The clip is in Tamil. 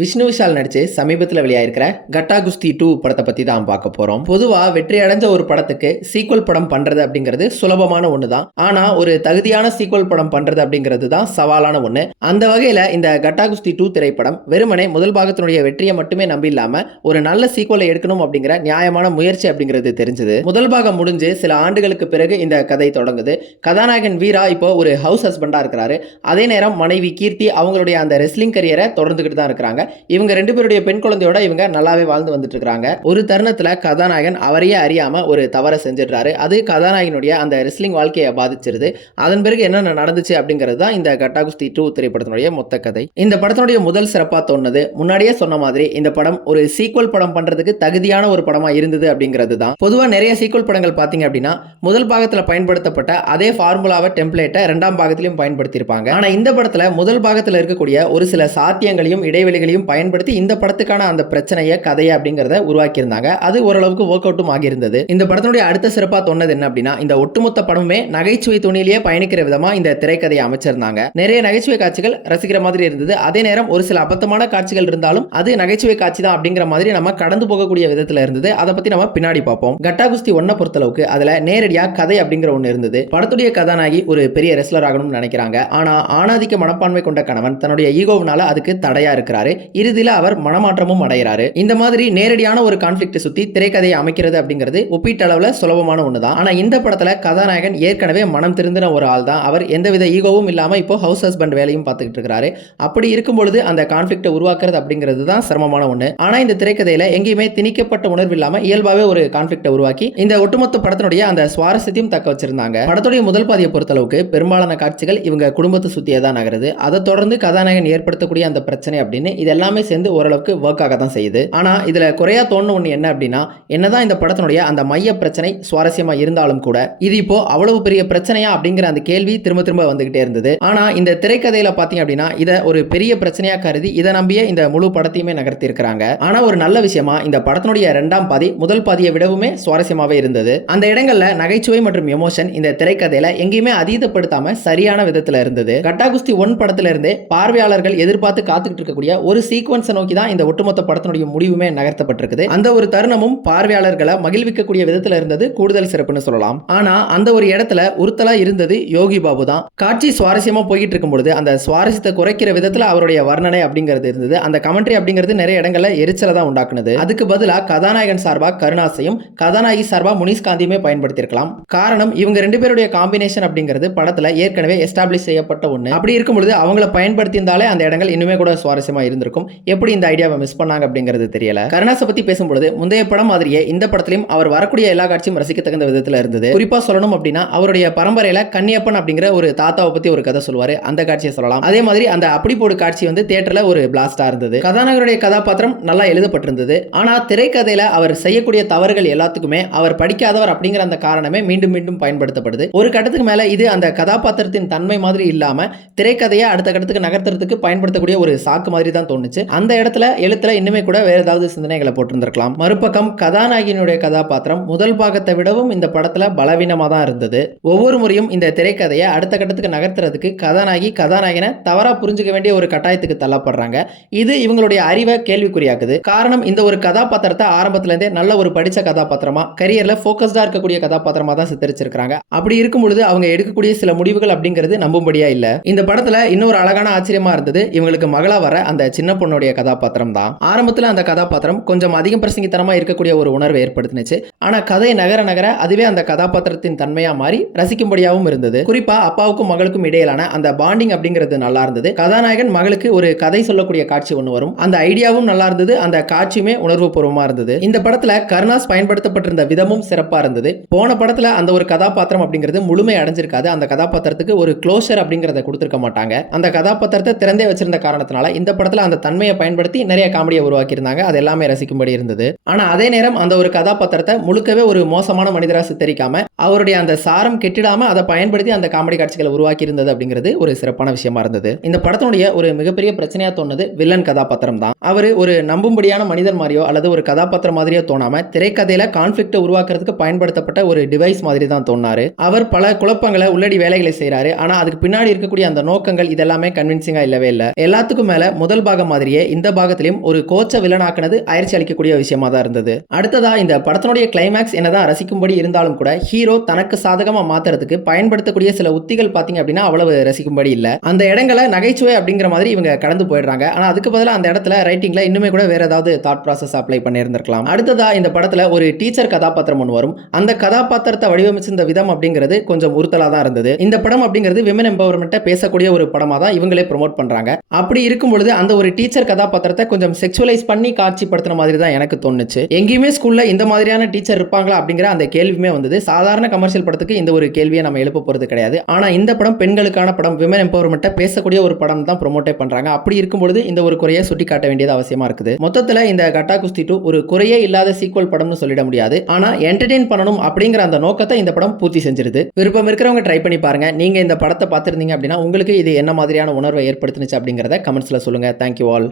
விஷ்ணு விஷால் நடிச்சு சமீபத்தில் வெளியாயிருக்கிற கட்டா குஸ்தி 2 படத்தை பத்தி தான் பார்க்க போறோம். பொதுவா வெற்றி அடைஞ்ச ஒரு படத்துக்கு சீக்வல் படம் பண்றது அப்படிங்கிறது சுலபமான ஒண்ணு தான். ஆனா ஒரு தகுதியான சீக்வல் படம் பண்றது அப்படிங்கிறது தான் சவாலான ஒண்ணு. அந்த வகையில இந்த கட்டா குஸ்தி 2 திரைப்படம் வெறுமனே முதல் பாகத்தினுடைய வெற்றியை மட்டுமே நம்பி இல்லாம ஒரு நல்ல சீக்வலை எடுக்கணும் அப்படிங்கிற நியாயமான முயற்சி அப்படிங்கிறது தெரிஞ்சது. முதல் பாகம் முடிஞ்சு சில ஆண்டுகளுக்கு பிறகு இந்த கதை தொடங்குது. கதாநாயகன் வீரா இப்போ ஒரு ஹவுஸ் ஹஸ்பண்டா இருக்கிறாரு. அதே நேரம் மனைவி கீர்த்தி அவங்களுடைய அந்த ரெஸ்லிங் கரியரை தொடர்ந்துகிட்டு தான் இருக்கிறாங்க. இவங்க ரெண்டு பேருடைய பெண் குழந்தையோட இவங்க நல்லாவே வாழ்ந்து வந்துட்டு இருக்காங்க. ஒரு தருணத்துல கதாநாயகன் அவரையே அறியாம ஒரு தவறை செஞ்சிடுறாரு. அது கதாநாயகனுடைய அந்த ரெஸ்லிங் வாழ்க்கையை பாதிச்சிருது. அதன் பிறகு என்னென்ன நடந்துச்சு அப்படிங்கிறது தான் இந்த கட்டா குஸ்தி 2 திரைப்படத்தினுடைய மொத்த கதை. இந்த படத்தினுடைய முதல் சிறப்பா தோணுது, முன்னாடியே சொன்ன மாதிரி இந்த படம் ஒரு சீக்வல் படம் பண்றதுக்கு தகுதியான ஒரு படமா இருந்தது அப்படிங்கிறது தான். பொதுவா நிறைய சீக்வல் படங்கள் பாத்தீங்க அப்படின்னா முதல் பாகத்துல பயன்படுத்தப்பட்ட அதே ஃபார்முலாவை டெம்ப்ளேட்டை இரண்டாம் பாகத்திலும் பயன்படுத்தி இருப்பாங்க. ஆனா இந்த படத்துல முதல் பாகத்துல இருக்கக்கூடிய ஒரு சில சாத்தியங்களையும் இடைவெளிகளையும் பயன்படுத்தி இந்த படத்துக்கான அந்த பிரச்சனையை கதையை அப்படிங்கறத உருவாக்கி இருந்தாங்க. அது ஓரளவுக்கு ஒர்க் அவுட்டும் ஆகியிருந்தது. இந்த படத்தினுடைய அடுத்த சிறப்பா தோணுது என்ன அப்படின்னா இந்த ஒட்டுமொத்த படமுமே நகைச்சுவை துணியிலேயே பயணிக்கிற விதமா இந்த திரைக்கதையை அமைச்சிருந்தாங்க. நிறைய நகைச்சுவை காட்சிகள் ரசிக்கிற மாதிரி இருந்தது. அதே நேரம் ஒரு சில அபத்தமான காட்சிகள் இருந்தாலும் அது நகைச்சுவை காட்சி தான் அப்படிங்கிற மாதிரி நம்ம கடந்து போகக்கூடிய விதத்துல இருந்தது. அதை பத்தி நம்ம பின்னாடி பார்ப்போம். கட்டா குஸ்தி 1 பொறுத்தளவுக்கு அதுல நேரடியா கதை அப்படிங்கிற ஒண்ணு இருந்தது. படத்துடைய கதாநாயகி ஒரு பெரிய ரெஸ்லர் ஆகணும்னு நினைக்கிறாங்க. ஆனா ஆணாதிக்க மனப்பான்மை கொண்ட கணவன் தன்னுடைய ஈகோவினால அதுக்கு தடையா இருக்கிறாரு. இறுதியில அவர் மனமாற்றமும் அடைகிறாரு. இந்த மாதிரி நேரடியான ஒரு கான்ஃபிளிக்ட் சுத்தி திரைக்கதையை அமைக்கிறது அப்படிங்கிறது ஒப்பீட்டளவுல சுலபமான ஒண்ணுதான். ஆனா இந்த படத்துல கதாநாயகன் ஏற்கனவே மனம் திருந்தின ஒரு ஆள் தான். அவர் எந்தவித ஈகோவும் இல்லாம இப்போ ஹவுஸ் ஹஸ்பண்ட் வேலையும் பார்த்துக்கிட்டு இருக்காரு. அப்படி இருக்கும் பொழுது அந்த கான்ஃபிளிக்ட் உருவாக்குறது அப்படிங்கிறது தான் சிரமமான ஒண்ணு. ஆனா இந்த திரைக்கதையில எங்கேயுமே திணிக்கப்பட்ட உணர்வு இல்லாம இயல்பாவே ஒரு கான்ஃபிளிக்ட் உருவாக்கி இந்த ஒட்டுமொத்த படத்தினுடைய அந்த சுவாரஸ்யத்தையும் தக்க வச்சிருந்தாங்க. படத்துடைய முதல் பாதியை பொறுத்தளவுக்கு பெரும்பாலான காட்சிகள் இவங்க குடும்பத்தை சுத்தியே தான் நகருது. அதை தொடர்ந்து கதாநாயகன் ஏற்படுத்தக்கூடிய அந்த பிரச்சனை அப்படின்னு இது எல்லாமே சேர்ந்து ஓரளவுக்கு ஒர்க் ஆக தான் செய்யுது. ஆனா இதுல குறையா தோணுன ஒண்ணு என்ன அப்படின்னா என்னதான் இந்த படத்தினுடைய அந்த மைய பிரச்சனை சுவாரஸ்யமா இருந்தாலும் கூட இது இப்போ அவ்வளவு பெரிய பிரச்சனையா அப்படிங்கிற அந்த கேள்வி திரும்ப திரும்ப வந்துகிட்டே இருந்தது. ஆனா இந்த திரைக்கதையில பாத்தீங்க அப்படின்னா இத ஒரு பெரிய பிரச்சனையா கருதி இதை நம்பியே இந்த முழு படத்தையுமே நகர்த்தி இருக்காங்க. ஆனா ஒரு நல்ல விஷயமா இந்த படத்தினுடைய இரண்டாம் பாதி முதல் பாதியை விடவுமே சுவாரஸ்யமாவே இருந்தது. அந்த இடங்கள்ல நகைச்சுவை மற்றும் எமோஷன் இந்த திரைக்கதையில எங்கேயுமே அதீதப்படுத்தாம சரியான விதத்துல இருந்தது. கட்டா குஸ்தி 1 படத்துல இருந்தே பார்வையாளர்கள் எதிர்பார்த்து காத்துக்கிட்டு இருக்கக்கூடிய ஒரு சீக்வன்ஸை நோக்கி தான் இந்த ஒட்டுமொத்த படத்தினுடைய முடிவுமே நகர்த்தப்பட்டிருக்குது. அந்த ஒரு தருணமும் பார்வையாளர்களை மகிழ்விக்கக்கூடிய விதத்துல இருந்தது கூடுதல் சிறப்புன்னு சொல்லலாம். ஆனா அந்த ஒரு இடத்துல உறுத்தலா இருந்தது யோகி பாபு தான். காட்சி சுவாரஸ்யமா போயிட்டு இருக்கும் பொழுது அந்த சுவாரஸ்யத்தை குறைக்கிற விதத்துல அவருடைய வர்ணனை அப்படிங்கிறது இருந்தது. அந்த கமெண்ட்ரி அப்படிங்கிறது நிறைய இடங்கள்ல எரிச்சலை தான் உண்டாக்குனது. அதுக்கு பதிலா கதாநாயகன் சார்பா கருணாசையும் கதாநாயகி சார்பா முனிஸ்காந்தியுமே பயன்படுத்தி இருக்கலாம். காரணம் இவங்க ரெண்டு பேருடைய காம்பினேஷன் அப்படிங்கிறது படத்துல ஏற்கனவே எஸ்டாப்ளிஷ் செய்யப்பட்ட ஒண்ணு. அப்படி இருக்கும் பொழுது அவங்கள பயன்படுத்தி இருந்தாலே அந்த இடங்கள் இன்னுமே கூட சுவாரஸ்யமா இருந்திருக்கும். எப்படி இந்த ஐடியாவை மிஸ் பண்ணாங்க அப்படிங்கிறது தெரியல. கருணாசை பத்தி பேசும்போது முந்தைய படம் மாதிரியே இந்த படத்திலும் அவர் வரக்கூடிய எல்லா காட்சியும் ரசிக்க தகுந்த விதத்துல இருந்தது. குறிப்பா சொல்லணும் அப்படின்னா அவருடைய பரம்பரையில கன்னியப்பன் அப்படிங்கிற ஒரு தாத்தாவை பத்தி ஒரு கதை சொல்லுவாரு. அந்த காட்சியை சொல்லலாம். அதே மாதிரி அந்த அப்படி போடு காட்சி வந்து தியேட்டர்ல ஒரு பிளாஸ்டா இருந்தது. கதாநாயகனுடைய கதாபாத்திரம் நல்லா எழுதப்பட்டிருந்தது. ஆனா திரைக்கதையில அவர் செய்யக்கூடிய தவறுகள் எல்லாத்துக்குமே அவர் படிக்காதவர் அப்படிங்கிற அந்த காரணமே மீண்டும் மீண்டும் பயன்படுத்தப்படுது. ஒரு கட்டத்துக்கு மேல இது அந்த கதாபாத்திரத்தின் தன்மை மாதிரி இல்லாம திரைக்கதையை அடுத்த கட்டத்துக்கு நகர்த்துறதுக்கு பயன்படுத்தக்கூடிய ஒரு சாக்கு மாதிரி தான் தோணுச்சு. அந்த இடத்துல எழுத்துல இன்னுமே கூட வேற ஏதாவது சிந்தனைகளை போட்டிருந்திருக்கலாம். மறுபக்கம் கதாநாயகியினுடைய கதாபாத்திரம் முதல் பாகத்தை விடவும் இந்த படத்துல பலவீனமா தான் இருந்தது. ஒவ்வொரு முறையும் இந்த திரைக்கதையை அடுத்த கட்டத்துக்கு நகர்த்துறதுக்கு கதாநாயகனை தவறா புரிஞ்சுக்க வேண்டிய ஒரு கட்டாயத்துக்கு தள்ளப்படுறாங்க. இது இவங்களுடைய அறிவை கேள்விக்குறியாக்குது. காரணம் இந்த ஒரு கதாபாத்திரத்தை ஆரம்பத்துல இருந்தே நல்ல ஒரு படிச்ச கதாபாத்திரமா கரியர்ல போக்கஸ்டா இருக்கக்கூடிய கதாபாத்திரமா தான் சித்தரிச்சிருக்காங்க. அப்படி இருக்கும் பொழுது அவங்க எடுக்கக்கூடிய சில முடிவுகள் அப்படிங்கிறது நம்பும்படியா இல்ல. இந்த படத்துல இன்னொரு அழகான ஆச்சரியமா இருந்தது இவங்களுக்கு மகளா வர அந்த சின்ன பொண்ணுடைய கதாபாத்திரம் தான். ஆரம்பத்துல அந்த கதாபாத்திரம் கொஞ்சம் அதிகம் பிரசங்கித்தனமா இருக்கக்கூடிய ஒரு உணர்வை ஏற்படுத்தினுச்சு. ஆனா கதை நகர நகர அதுவே அந்த கதாபாத்திரத்தின் தன்மையா மாறி ரசிக்கும்படியாகவும் இருந்தது. குறிப்பா அப்பாவுக்கும் மகளுக்கும் இடையிலான அந்த பாண்டிங் அப்படிங்கிறது நல்லா இருந்தது. கதாநாயகன் மகளுக்கு ஒரு கதை சொல்லக்கூடிய காட்சி ஒன்று வரும். அந்த ஐடியாவும் நல்லா இருந்தது. அந்த காட்சியுமே உணர்வு பூர்வமா இருந்தது. இந்த படத்துல கருணாஸ் பயன்படுத்தப்பட்டிருந்த விதமும் சிறப்பா இருந்தது. போன படத்துல அந்த ஒரு கதாபாத்திரம் அப்படிங்கிறது முழுமை அடைஞ்சிருக்காது. அந்த கதாபாத்திரத்துக்கு ஒரு க்ளோஷர் அப்படிங்கறத கொடுத்திருக்க மாட்டாங்க. அந்த கதாபாத்திரத்தை திறந்தே வச்சிருந்த காரணத்தினால இந்த படத்துல அந்த தன்மையை பயன்படுத்தி நிறைய காமெடியை உருவாக்கி இருந்தாங்க. அது எல்லாமே ரசிக்கும்படி இருந்தது. ஆனா அதே நேரம் அந்த ஒரு கதாபாத்திரத்தை முழுக்கவே ஒரு மோசமான மனிதரா சித்தரிக்காம அவருடைய அந்த சாரம் கெட்டிடாம அதை பயன்படுத்தி அந்த காமெடி காட்சிகளை உருவாக்கி இருந்தது அப்படிங்கிறது ஒரு சிறப்பான விஷயமா இருந்தது. இந்த படத்தினுடைய ஒரு மிகப்பெரிய பிரச்சனையா தோணுது வில்லன் கதாபாத்திரம் தான். அவரு ஒரு நம்பும்படியான மனிதர் மாதிரியோ அல்லது ஒரு கதாபாத்திரம் மாதிரியோ தோணாம திரைக்கதையில கான்ஃபிளிக்ட் உருவாக்குறதுக்கு பயன்படுத்தப்பட்ட ஒரு டிவைஸ் மாதிரி தான் தோணாரு. அவர் பல குழப்பங்களை உள்ளடி வேலைகளை செய்யறாரு. ஆனா அதுக்கு பின்னாடி இருக்கக்கூடிய அந்த நோக்கங்கள் இதெல்லாமே கன்வின்சிங்கா இல்லவே இல்லை. எல்லாத்துக்கும் மேல முதல் பாகம் மாதிரியே இந்த பாகத்திலும் ஒரு கோச்ச வில்லனாக்குனது அயற்சி அளிக்கக்கூடிய விஷயமா தான் இருந்தது. அடுத்ததா இந்த படத்தினுடைய கிளைமேக்ஸ் என்னதான் ரசிக்கும்படி இருந்தாலும் கூட ஹீரோ தனக்கு சாதகமா மாத்துறதுக்கு பயன்படுத்தக்கூடிய சில உத்திகள் பாத்தீங்க அப்படின்னா அவ்வளவு ரசிக்கும்படி இல்ல. அந்த இடங்களை நகைச்சுவை அப்படிங்கிற மாதிரி இவங்க கடந்து போயிடுறாங்க. ஆனா அதுக்கு பதிலா அந்த இடத்துல ரைட்டிங்ல இன்னுமே கூட வேற ஏதாவது தாட் ப்ராசஸ் அப்ளை பண்ணியிருந்திருக்கலாம். அடுத்ததா இந்த படத்துல ஒரு டீச்சர் கதாபாத்திரம் ஒன்று வரும். அந்த கதாபாத்திரத்தை வடிவமைச்சிருந்த விதம் அப்படிங்கிறது கொஞ்சம் உறுத்தலா தான் இருந்தது. இந்த படம் அப்படிங்கிறது விமன் எம்பவர்மெண்ட்டை பேசக்கூடிய ஒரு படமா தான் இவங்களே ப்ரோமோட் பண்றாங்க. அப்படி இருக்கும் பொழுது அந்த ஒரு டீச்சர் கதாபாத்திரத்தை கொஞ்சம் செக்சுவலைஸ் பண்ணி காட்சிப்படுத்தின மாதிரி தான் எனக்கு தோணுச்சு. எங்கேயுமே ஸ்கூல்ல இந்த மாதிரியான டீச்சர் இருப்பாங்களா அப்படிங்கிற அந்த கேள்வியுமே வந்தது. சாதாரண கமர்ஷியல் படத்துக்கு இந்த ஒரு கேள்வியை நம்ம எழுப்ப போறது கிடையாது. ஆனா இந்த படம் பெண்களுக்கான படம், விமன் எம்பவர்மெண்ட்டை பேசக்கூடிய ஒரு படம் தான் ப்ரோமோட்டே பண்றாங்க. அப்படி இருக்கும் பொழுது இந்த ஒரு குறையை சுட்டி காட்ட வேண்டியது அவசியமா இருக்குது. மொத்தத்துல இந்த கட்டா குஸ்தி 2 ஒரு குறையே இல்லாத சீக்வல் படம்னு சொல்லிட முடியாது. ஆனா என்டர்டெயின் பண்ணணும் அப்படிங்கிற அந்த நோக்கத்தை இந்த படம் பூர்த்தி செஞ்சிருது. விருப்பம் இருக்கிறவங்க ட்ரை பண்ணி பாருங்க. நீங்க இந்த படத்தை பார்த்திருந்தீங்க அப்படின்னா உங்களுக்கு இது என்ன மாதிரியான உணர்வை ஏற்படுத்துனுச்சு அப்படிங்கறத கமெண்ட்ஸ்ல சொல்லுங்க. Thank you all.